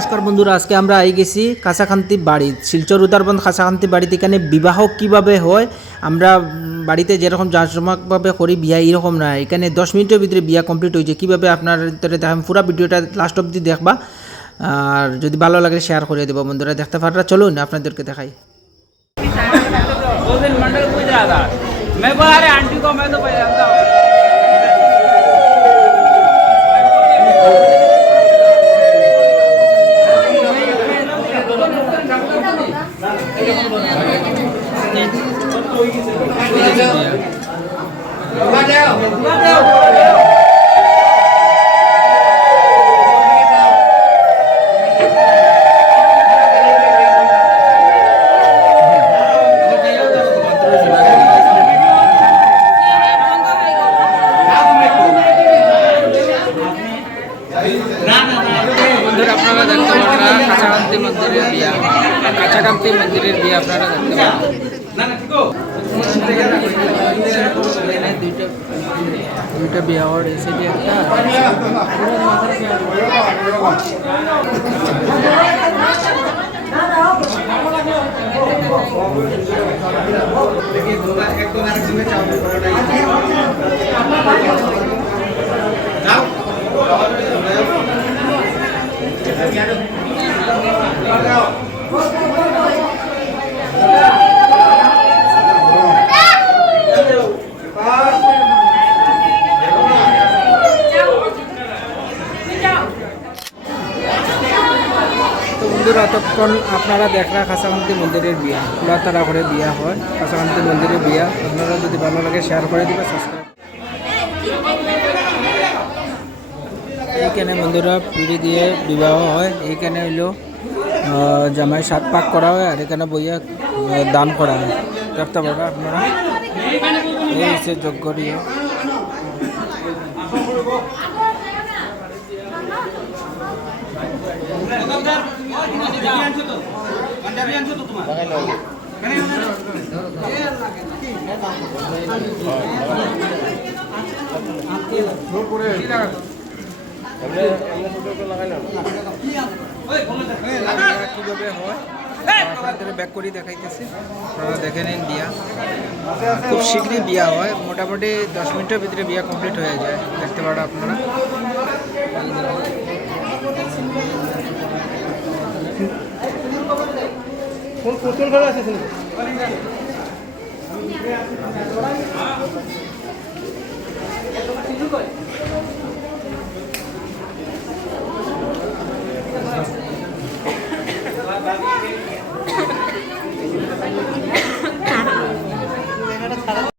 নমস্কার বন্ধুরা, আজকে আমরা আই গেছি কাছাকান্তি বাড়ি, শিলচর উদারবন্দ কাছাকান্তি বাড়িতে। এখানে বিবাহ কিভাবে হয়, আমরা বাড়িতে যেরকম জাঁকজমকভাবে করি বিয়া, এরকম না। এখানে 10 মিনিটের ভিতরে বিয়া কমপ্লিট হয়েছে। কীভাবে আপনার দেখেন, পুরো ভিডিওটা লাস্ট অবধি দেখবা, আর যদি ভালো লাগে শেয়ার করে দেবো বন্ধুরা। দেখতে পারা, চলুন আপনাদেরকে দেখাই। मंडल पूछ रहा था मैं बोला अरे आंटी को मैं तो जानता हूँ। বন্ধুরা আপনারা দেখতে পারেন কাছাকান্তি মন্দিরের বিয়া, কাছাকান্তি মন্দিরের বিয়া আপনারা দেখতে পারেন। দুইটা বিয়া হওয়ার এই সাইডে একটা, বন্ধুরা ততক্ষণ আপনারা দেখরা কাছাকান্তি মন্দিরের বিয়া, খোলাতাড়া করে বিয়া হয় কাছাকান্তি মন্দিরের বিয়া। আপনারা যদি ভালো লাগে শেয়ার করে দিবেন, সাবস্ক্রাইব। এইখানে বন্ধুরা পিড়ি দিয়ে বিবাহ হয়। এইখানে হইলো জামাই 7 পাক করা হয়, আর এখানে বইয়া দান করা হয়। দেখতে পাবেন আপনারা, এই হচ্ছে যজ্ঞ দিয়ে। কিভাবে হয় আপনাদের ব্যাক করে দেখাইতেছি, আপনারা দেখে নিন। বিয়া খুব শীঘ্রই বিয়া হয়, মোটামুটি 10 মিনিটের ভিতরে বিয়া কমপ্লিট হয়ে যায়। দেখতে পারেন আপনারা।